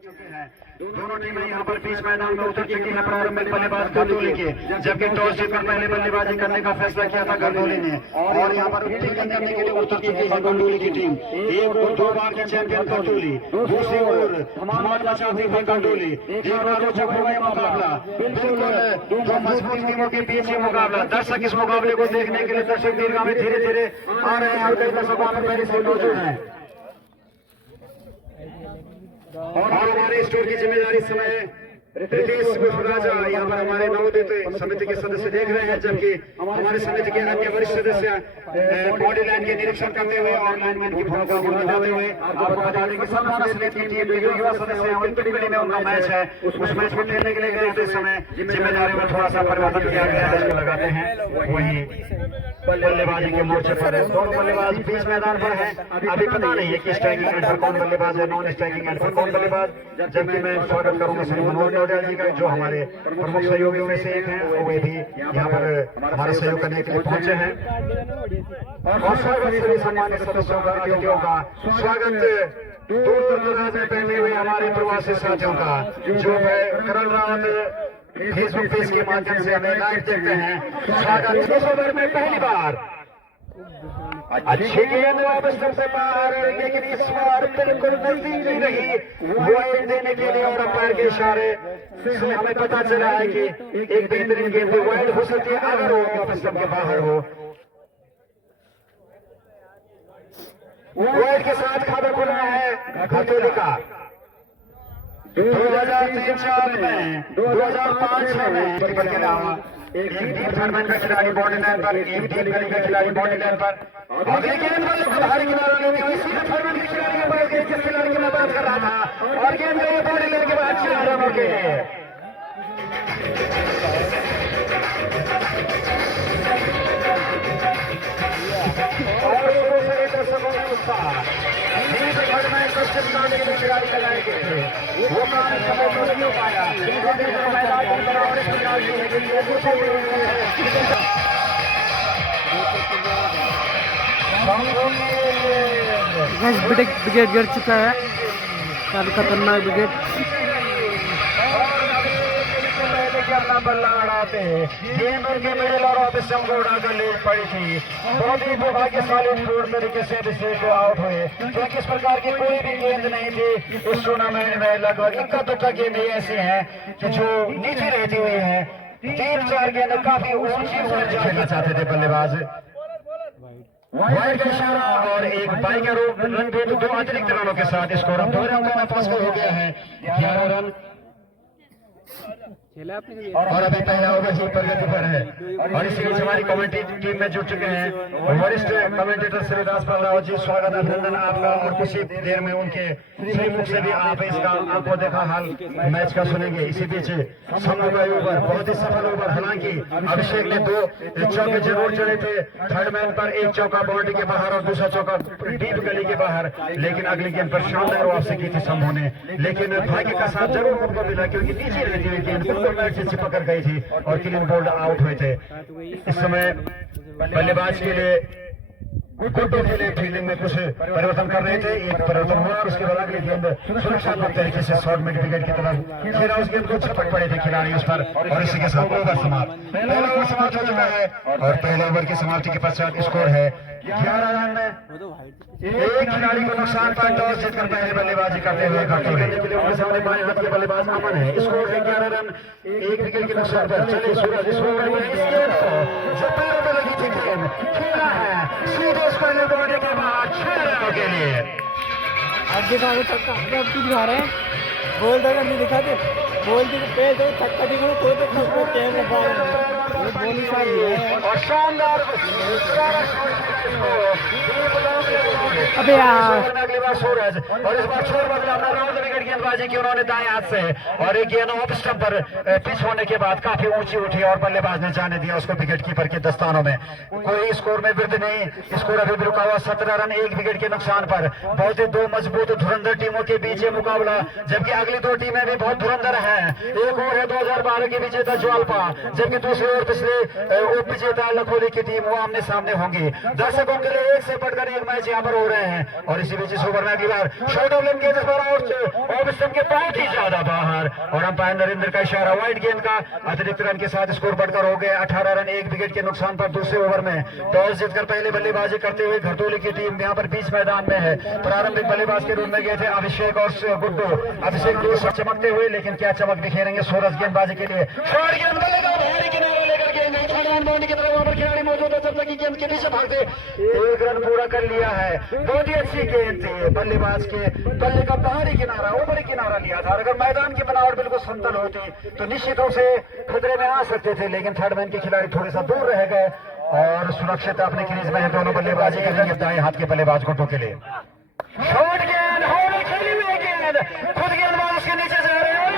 चुके हैं। दोनों टीमें यहाँ पर बीच मैदान में उतर चुकी है प्रारंभिक बल्लेबाज गंडोली के, जबकि टॉस जीतकर पहले बल्लेबाजी करने का फैसला किया था गंडोली ने और यहाँ पर फील्डिंग करने के लिए उतर चुकी है गंडोली की टीम। एक और 2 बार की चैंपियन गंडोली, दूसरी ओर धमाल मचाती है गंडोली। एक बार रोचक हो गया मुकाबला, बिल्कुल दो मजबूत टीमों के बीच ये मुकाबला। दर्शक इस मुकाबले को देखने के लिए दर्शक दीर्घा में धीरे धीरे आ रहे हैं और कई दर्शकों पर पहले से मौजूद हैं और हमारे स्टोर की जिम्मेदारी इस समय रितेश राजा यहाँ पर हमारे नवोदित समिति के सदस्य देख रहे हैं, जबकि हमारे समिति के अन्य वरिष्ठ सदस्य बॉडी लाइन के निरीक्षण करते हुए और लाइनमैन की भूमिका को निभाते हुए आपको बता दें कि समिति की टीम जो युवा सदस्य हैं उनकी टीम में उनका मैच है, उस मैच को खेलने के लिए गए समय जिम्मेदारी में थोड़ा सा परिवर्तन किया गया है। लगाते हैं वही बल्लेबाजी के मोर्चे पर दोनों बल्लेबाज बीच मैदान पर है। अभी पता नहीं है कि स्ट्राइकिंग एंड पर कौन बल्लेबाज है, नॉन स्ट्राइकिंग एंड पर कौन बल्लेबाज, जबकि मैं स्वागत करूंगा श्री मनोज नोडियाल जी का, जो हमारे प्रमुख सहयोगियों में से एक हैं और वे भी यहाँ पर हमारा सहयोग करने के लिए पहुंचे हैं। और स्वागत सभी सम्मानित सदस्यों का, अतिथियों का स्वागत दूर दराज में पहने हुए हमारे प्रवासी साथियों का, जो करण रावत फेसबुक पेज के माध्यम से हमें लाइव देखते हैं। स्वागत 200 ओवर में पहली बार अच्छी गेंद वापस से बाहर, लेकिन इस बार बिल्कुल नजदीक नहीं रही वाइड देने के लिए और अंपायर के इशारे से हमें पता चला है कि एक बेहतरीन गेंद वाइड हो सकती है अगर वो वापस के बाहर हो। वाइड के साथ खाता खुला है घटोली का 2003-4 में, 2005 में के अलावा एक डीप टूर्नामेंट का खिलाड़ी बॉडी लाइन पर, एक डीप गली का खिलाड़ी बॉडी लाइन पर, अगली गेंद बाहर किनारा लेते हुए सीधे टूर्नामेंट के खिलाड़ी के पास गई, जिस खिलाड़ी की मैं बात कर रहा था, और गेंद गई बॉडी लाइन के बाद 4 रनों के लिए। और दूसरे दर्शकों में उत्साह खिलाड़ी लगाए गए थे, वो काफी समय तो नहीं हो पाया। विकेट गिर चुका है, काफी खतरनाक विकेट। बल्ला लड़ाते गेंद उनके मिडिल और ऑफ स्टंप को उड़ाकर लीड पड़ी थी। बहुत ही भाग्यशाली पूर्ण तरीके से अभिषेक आउट हुए, क्योंकि इस प्रकार की कोई भी गेंद नहीं थी इस टूर्नामेंट में। लगभग 21 गेंदें ऐसी हैं कि जो नीचे रहती हुई है, 3-4 गेंद काफी ऊंची खेलना चाहते थे बल्लेबाज। वाइड का इशारा और एक बाई का रन भी, 2 अतिरिक्त रनों के साथ स्कोर 2 रनों में पास हो गया है, 11 रन। और अभी पहला ओवर ही प्रगति पर है और इसी बीच हमारी कमेंट्री टीम में जुट चुके हैं वरिष्ठ कमेंटेटर श्री दासपाल रावत जी। स्वागत अभिनंदन आपका, और कुछ ही देर में उनके फेसबुक से भी आप इसका आपको देखा हाल मैच का सुनेंगे। इसी बीच शंभू का ओवर बहुत ही सफल ओवर, हालांकि अभिषेक ने 2 चौके जरूर चले थे थर्ड मैन पर, 1 चौका बाउंड्री के बाहर और दूसरा चौका डीप गली के बाहर, लेकिन अगली गेंद पर शानदार वापसी की थी शंभू ने, लेकिन भाग्य का साथ जरूर उनको मिला, क्योंकि नीचे रहती हुई गेंद बैट से चिपक कर गई थी और क्लीन बोल्ड आउट हुए थे। इस समय बल्लेबाज के लिए गुड्डो के लिए फील्डिंग में कुछ परिवर्तन कर रहे थे, एक परिवर्तन हुआ और उसके बाद अगली गेंद सुरक्षात्मक तरीके से शॉर्ट मिड विकेट की तरफ खेला, उस गेंद को छपट पड़े थे खिलाड़ी उस पर, और इसी के साथ ओवर समाप्त, पहला ओवर समाप्त हो चुका है। और पहले ओवर की समाप्ति के पश्चात स्कोर है 11 रन। एक खिलाड़ी को नुकसान पर टॉस जीतकर पहले बल्लेबाजी करते हुए उनके सामने बाएं हाथ के बल्लेबाज अमन है। स्कोर है 11 रन, 1 विकेट के नुकसान पर। चलिए सूरज, इस ओवर में इस गेंद को जो पैरों में लगी थी गेंद खेला है सीधे स्क्वायर दौड़ने के बाद 6 रनों के लिए। आगे दिखा रहे हैं, बोल अगर नहीं दिखाते बोल पे तो छक्का दिखा कोई तो कैमरा और शानदार अबे यार अगली बार सूरज, और इस बार छोड़ बदला राउंड विकेट गेंदबाजी की उन्होंने दाएं हाथ से, और एक गेंद ऑफ स्टंप पर पिच होने के बाद काफी ऊंची उठी और बल्लेबाज ने जाने दिया उसको विकेट कीपर के दस्तानों में। कोई स्कोर में वृद्धि नहीं, स्कोर अभी भी रुका हुआ 17 रन 1 विकेट के नुकसान पर। बहुत ही 2 मजबूत धुरंधर टीमों के बीच ये मुकाबला, जबकि अगली 2 टीमें भी बहुत धुरंधर हैं। एक और है 2012 की विजेता ज्वालपा, जबकि दूसरी और पिछले उप विजेता लखोली की टीम वो आमने सामने होंगी। दर्शकों के लिए एक से बढ़कर एक मैच यहाँ पर हो रहे हैं और इसी बीच इस ओवर में अगली बार शॉर्ट ऑफ लेंथ के ऑफ स्टंप के बहुत ही ज्यादा बाहर और अंपायर नरेंद्र का इशारा वाइड गेंद का अतिरिक्त रन के साथ स्कोर बढ़कर हो गए 18 रन 1 विकेट के नुकसान पर। दूसरे ओवर में टॉस जीतकर पहले बल्लेबाजी करते हुए घरतोली की टीम यहाँ पर बीच मैदान में है। प्रारंभिक बल्लेबाज के रूप में गए थे अभिषेक और गुड्डू। अभिषेक दो चमकते हुए, लेकिन क्या चमक दिखेंगे सूरज गेंदबाजी के लिए। शॉर्ट गेंद बल्लेगा भारी किनारा लेकर गेंद बाउंड्री की तरफ वहां पर खिलाड़ी मौजूद है, जब तक गेंद के नीचे भागते एक रन पूरा कर लिया है। बहुत ही अच्छी गेंद थी बल्लेबाज के बल्ले का बाहरी किनारा ऊपरी किनारा लिया था। अगर मैदान की बनावट बिल्कुल समतल होती तो निश्चित रूप से खतरे में आ सकते थे, लेकिन थर्ड मैन के खिलाड़ी थोड़े सा दूर रह गए और सुरक्षित अपने क्रीज में है। दोनों बल्लेबाजी करेंगे दाएं हाथ के बल्लेबाज गुड्डू के लिए। शॉर्ट गेंद होली खेली हुई गेंद खुद गेंदबाज उसके नीचे जा रहे हैं।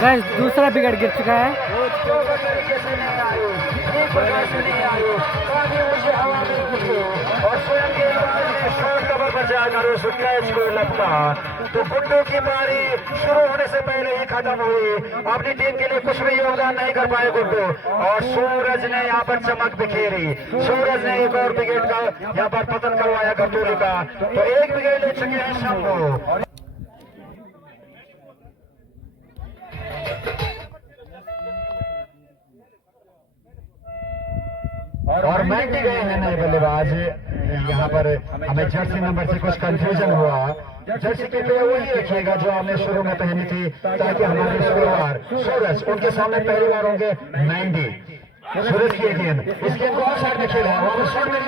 गाइस दूसरा विकेट गिर चुका है। और स्वयं के शॉर्ट कवर पर जाकर उस कैच को लगता तो गुड्डू की बारी शुरू होने से पहले ही खत्म हुई। अपनी टीम के लिए कुछ भी योगदान नहीं कर पाए गुड्डू और सूरज ने यहाँ पर चमक बिखेरी। सूरज ने एक और विकेट का यहाँ पर पतन करवाया घरतोली का, तो एक विकेट ले चुके हैं शंभू। और मैच गए हैं नए बल्लेबाज। यहाँ पर हमें जर्सी नंबर से कुछ कंफ्यूजन हुआ। जर्सी के पे वही रखिएगा जो हमने शुरू में पहनी थी, ताकि हमारे शुरुआत सूरज उनके सामने पहली बार होंगे। मैंडी सूरज की गेंद इस गेंद को और साइड में खेला है, वहां शॉट में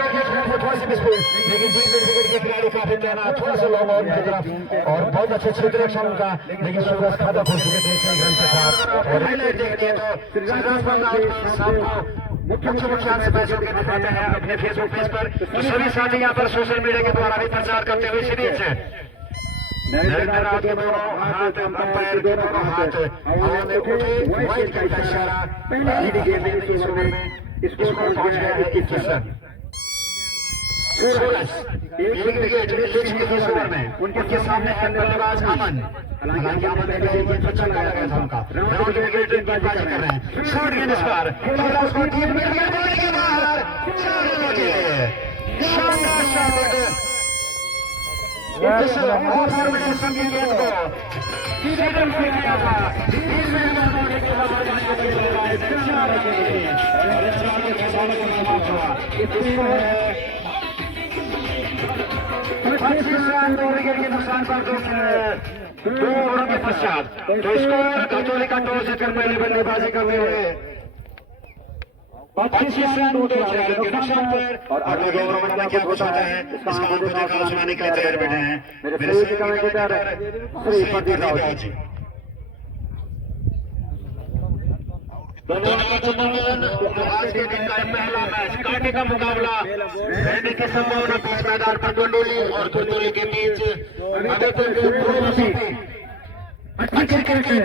थोड़ी सी मिस्टेक, लेकिन डीप मिड विकेट के खिलाड़ी काफी तैनात थोड़ा सा लॉन्ग ऑन की तरफ और बहुत अच्छे क्षेत्र उनका, लेकिन सूरज खाता खोल चुके थे एक रन के साथ। और हाईलाइट देखते हैं तो मुख्य से मैच होकर दिखाते हैं अपने फेसबुक पेज पर, तो सभी साथी यहाँ पर सोशल मीडिया के द्वारा भी प्रचार करते हुए सीरीज नरेंद्र राव के दोनों हाथ अंपायर के दोनों हाथ हवा में उठे, वाइड का इशारा पहली गेंद में इस ओवर में स्कोर पहुंच गया है 21 रन। सूरज एक विकेट ले चुके हैं इस ओवर में। उनके सामने है बल्लेबाज अमन। हालांकि अमन ने एक विकेट अच्छा लगाया था उनका, राउंड विकेट गेंदबाजी कर रहे हैं। शॉर्ट गेंद इस बार पहला उसको टीम मिल गया, बॉल के बाहर 4 रन के शानदार शॉट। फॉर्मेशन की गेंद को सीधे में किया था, इसमें बॉल के बाहर जाने के लिए 4 रन के और इस बार के फैसले को समाप्त हुआ। इसमें 25 रन 2 विकेट के नुकसान पर 2 ओवरों के पश्चात तो स्कोर घरतोली का टॉस जीतकर पहले बल्लेबाजी करते हुए 25 रन 2 विकेट के नुकसान पर और अगले ओवरों में क्या कुछ होता है इसका आपको देखा सुनाने के लिए तैयार बैठे हैं मेरे सभी कमेंटेटर जी। दोनों आज के दिन का पहला मैच कांटे का मुकाबला रहने की संभावना बीच मैदान पर डोली और घरतोली के बीच अभी तक अच्छी क्रिकेट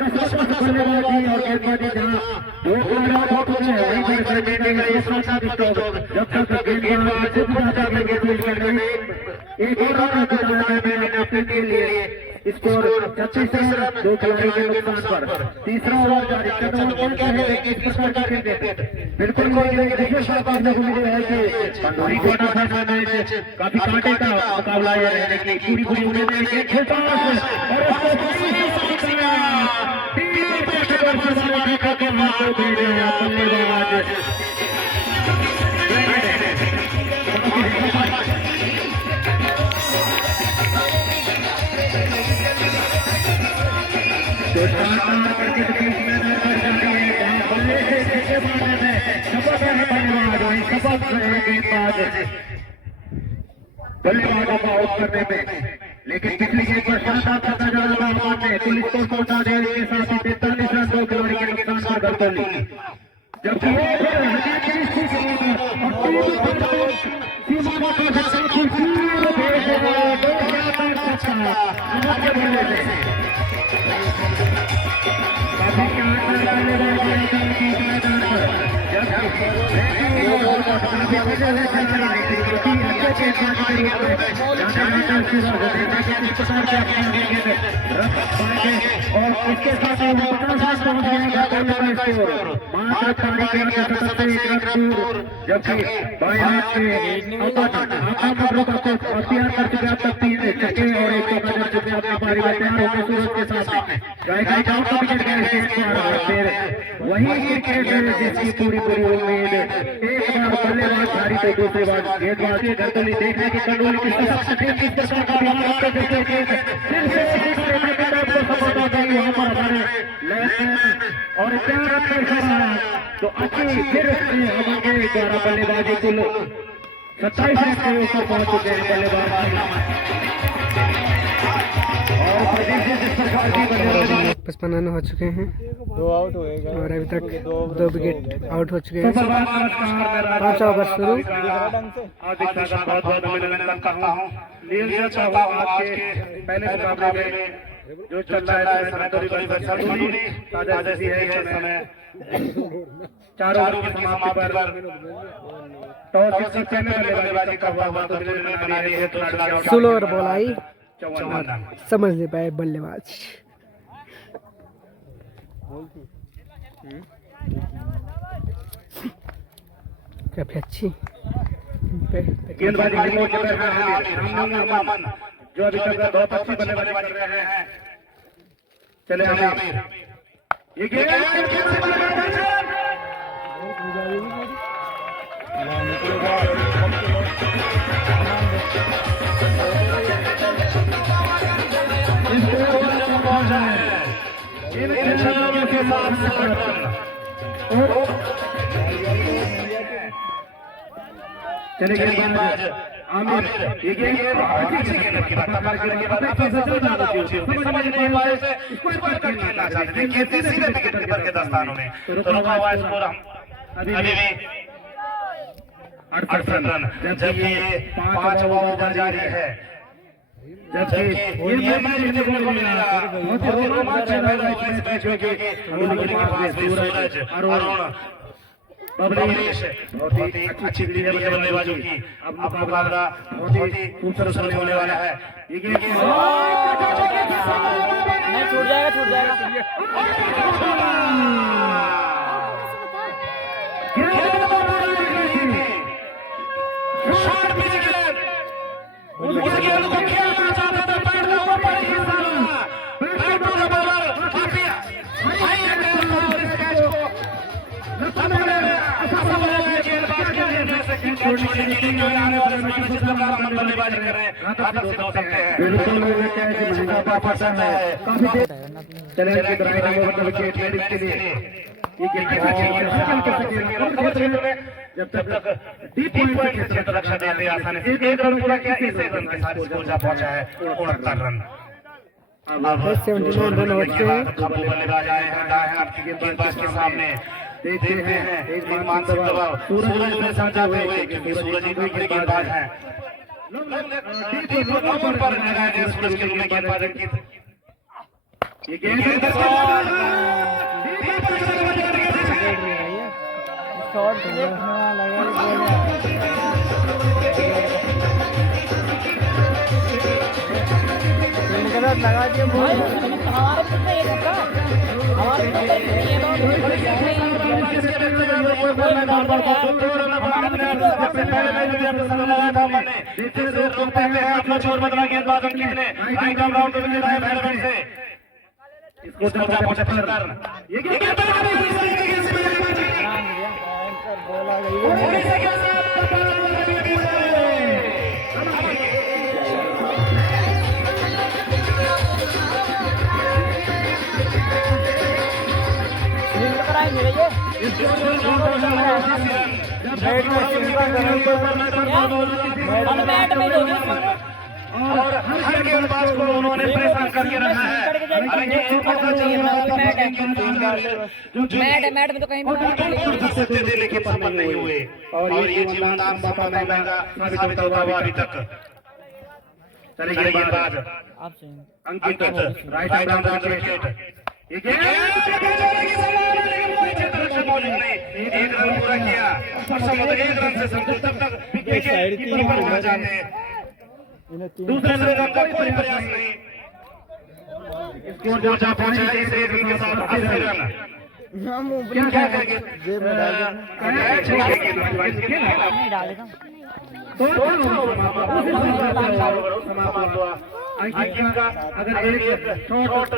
कसरत बल्लेबाजी और गेंदबाजी जहां दो खिलाड़ी है वहीं पर खेलने का ये साथ स्ट्रोक जब तक गेंदबाज खुद जाकर गेंद करके एक और रन का जुड़ा है। मैंने अपनी टीम के लिए स्कोर 36 रन 2 खिलाड़ियों के नुकसान पर। तीसरा ओवर जारी किस प्रकार के क्रिकेट बिल्कुल कोई देखिए शॉट देखने को मिल रहा है कि पंडोरी कोटा था मैच काफी कांटे का मुकाबला है, रहने की पूरी पूरी उम्मीद है कि खेलता है और टीम पोस्ट पर समाप्त करके मार दे रहे हैं बल्लेबाज। बल्लेबाजों को आउट करने में, लेकिन पिछली गेंद पर शानदार नजर पुलिस को पहुंचा दे के साथ ही 43 रन 2 खिलाड़ी के नुकसान पर घरतोली। जबकि काफी और इसके साथ 50 पहुंच गया का स्कोर मात्र पारी के एक रन दूर, जबकि बाएं हाथ से अखतरों को तैयार कर चुके हैं अब तक 3 छक्के और 1 चौका कर चुके हैं अपनी पारी में तैयार होकर सूरज के साथ जाएगा आउट का विकेट गया इसके बाद फिर वही क्रिकेट जिसकी पूरी उम्मीद एक बार बल्लेबाज भारी तो दूसरी बार गेंदबाज गंदोली देखने की कंडोली किस प्रकार का व्यवहार करते हैं फिर से सफलता देगी वहां पर हमारे और तो अच्छी फिर हमारे द्वारा बल्लेबाजी कुल 27 रन के ऊपर पहुंच चुके हैं बल्लेबाज और प्रदीप जी जिस प्रकार की बल्लेबाजी 55 रन हो चुके हैं 2 आउट होएगा और अभी तक 2 विकेट आउट हो चुके हैं। 5 ओवर शुरू। हार्दिक स्वागत बहुत अभिनंदन करता हूं। लीजिए चाहता हूं आपके पहले मुकाबले में जो चल रहा है ताजा जैसी है इस समय चारों की समाप्ति पर टॉस जीतने में बल्लेबाजी का हुआ तो ने बना ली है 16 ओवर बॉल आई, समझ नहीं पाए बल्लेबाज। काफी अच्छी गेंदबाजी की मोड़ कर रहे हैं अमन जो अभी तक बहुत अच्छी बल्लेबाजी कर रहे हैं। चले आमिर ये गेंद चले गेंदबाज आमिर ये गेंद अच्छी गेंद की बात करने के बाद अपने सबसे ज्यादा ऊंची होती समझ नहीं पाए से स्कोर पर खेलना चाहते थे कि सीधे विकेट कीपर के दस्तानों में तो रुका हुआ स्कोर हम अभी भी 68 रन जबकि 5 ओवर जारी है। जबकि ये मैच देखने को मिलेगा बहुत ही रोमांचक है इस मैच में कि के पास सूरज अरुण बबलेश बहुत ही अच्छी लीडर है बल्लेबाजों की। अब मुकाबला बहुत ही खूबसूरत होने वाला है। ये गेंद छूट जाएगा शॉट पिच गेंद उस गेंद को खेलना चाहते थे पैर के ऊपर ही साला बैक टू द बॉलर काफी हाई अटैक और इस कैच को अपने असफल है गेंदबाज के जैसे कि छोड़ने के लिए जो आने वाले समय में जिस प्रकार हम बल्लेबाजी कर रहे हैं घातक सिद्ध हो सकते हैं। बिल्कुल ये कैच महंगा पड़ सकता है काफी चले इनकी ड्राइव में विकेट लेने के लिए ये गेंद जब तक डीप पॉइंट के क्षेत्र रक्षा देते आसानी से 1 रन पूरा किया, इस रन के साथ स्कोर जा पहुंचा है 69 रन। अब 79 रन हो चुके हैं। बल्लेबाज आए हैं दाएं हाथ के गेंदबाज के सामने देखते हैं एक मानसिक दबाव सूरज में समझाते हुए क्योंकि सूरज ही कोई गेंदबाज है पर लगाए गए सूरज के रूप में गेंदबाज की ये गेंद शॉट लगा दिया और हर गेंदबाज को उन्होंने परेशान करके रखा है। मैट में तो कहीं भी लेकिन सफल नहीं हुए और ये जीवन सफल नहीं महंगा साबित होता हुआ अभी तक। चले गेंदबाज अंकित राइट आर्म विकेट एक रन पूरा मतलब 1 रन से संतोष, तब तक विकेट कीपर वहां जाते हैं। दूसरे रन का कोई प्रयास नहीं, स्कोर जो जा पहुंचा है इस रेटिंग के साथ 80 रन। क्या कहेंगे? नहीं डाले था समाप्त हुआ। अंकित का अगर एक शॉट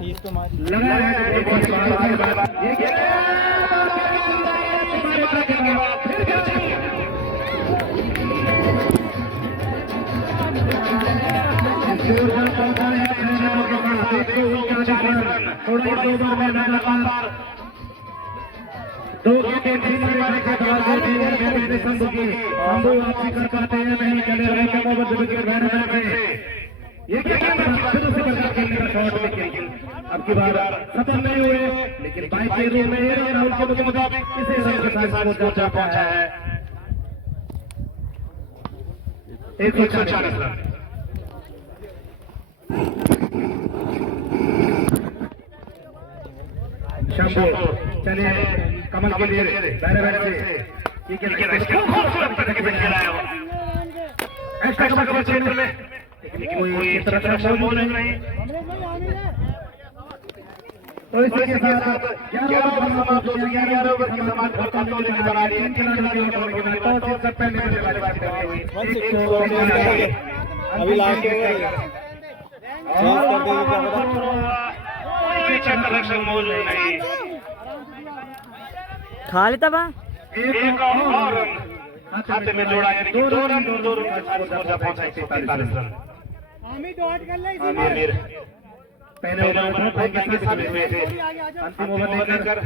30 तो मारी लगा है तो बहुत बात ये क्या दो के तीसरे बार के बाद मेरे संघ की संभव वापसी कर पाते हैं नहीं चले रहे के मोहम्मद विकेट बैनर पे ये क्या फिर उसे बचा खेलने का शॉट, लेकिन अब की बार सफल नहीं हुए, लेकिन बाइक के रूम में राहुल के मुताबिक इसे रन के साथ पहुंचा है 140 रन। शंभू चलिए कमल के लिए बैनर से ये खूबसूरत तरीके से खेला है वो एक्स्ट्रा कवर क्षेत्र में, लेकिन कोई तरह का मौजूद नहीं। तो इसी के साथ 11 ओवर समाप्त हो चुके हैं। 11 ओवर की समाप्त होता तो लेने बना रही है 3 खिलाड़ी ओवर के बाद तो सबसे पहले बल्लेबाजी करते हुए अभी लास्ट में कोई कलेक्शन मौजूद नहीं। खा लेता बा एक और रन खाते में जोड़ा, यानी कि 2 रन के साथ स्कोर जा पहुंचा 143 रन। आमिर पहले ओवर में भाई के साथ हुए थे, अंतिम ओवर लेकर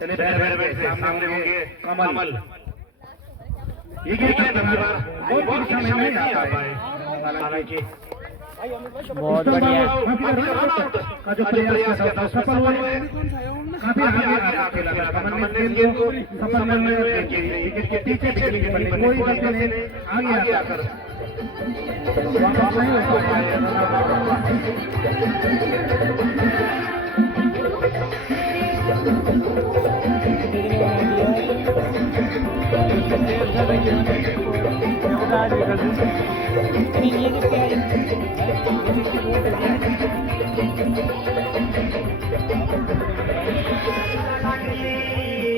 चले बैठ सामने होंगे कमल। ये क्या बहुत समय नहीं आ पाए, हालांकि बहुत बढ़िया का जो प्रयास था सफल हुए, काफी आगे खेला कमल ने गेंद को सफल करने में विकेट के पीछे कोई गलती नहीं, आगे आकर वापस नहीं हो पाए।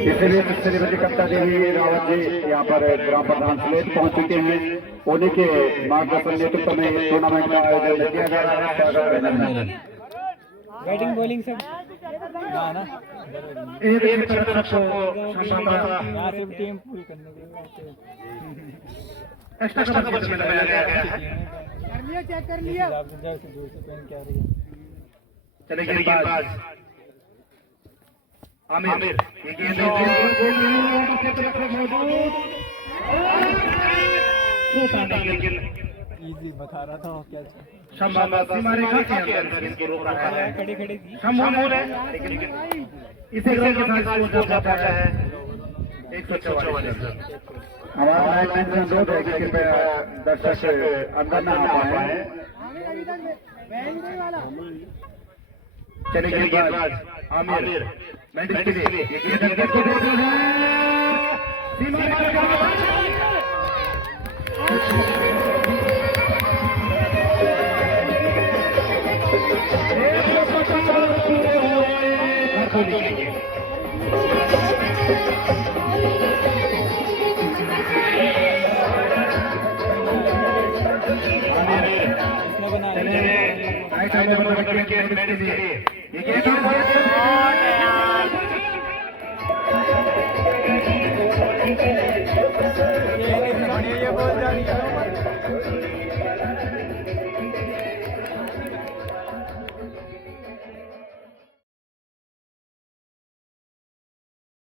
इसलिए श्रीमती कविता देवी रावत जी यहाँ पर ग्राम प्रधान स्लेट पहुंच चुके हैं। उन्हीं के मार्गदर्शन नेतृत्व में टूर्नामेंट का आयोजन किया जा रहा है। बैटिंग बॉलिंग सब ना एक क्षेत्ररक्षक को यहाँ से टीम पूरी करने के लिए एक्स्ट्रा कवर में लगाया गया है। चेक कर लिया जैसे जोर से पेन क्या रही है। चले गेंदबाज आमिर, ये गेंद लेकिन इजी बता रहा था क्या शंभू सीमा रेखा के अंदर इसको रोका है। खड़े खड़े शंभू ने लेकिन इसे रन के साथ स्कोर जा पहुंचा है 144 रन। हमारा लाइन में दो है कि दर्शक अंदर ना आ पाए। चले गेंदबाज आमिर बैटिंग के लिए ये गेंद को सीमा रेखा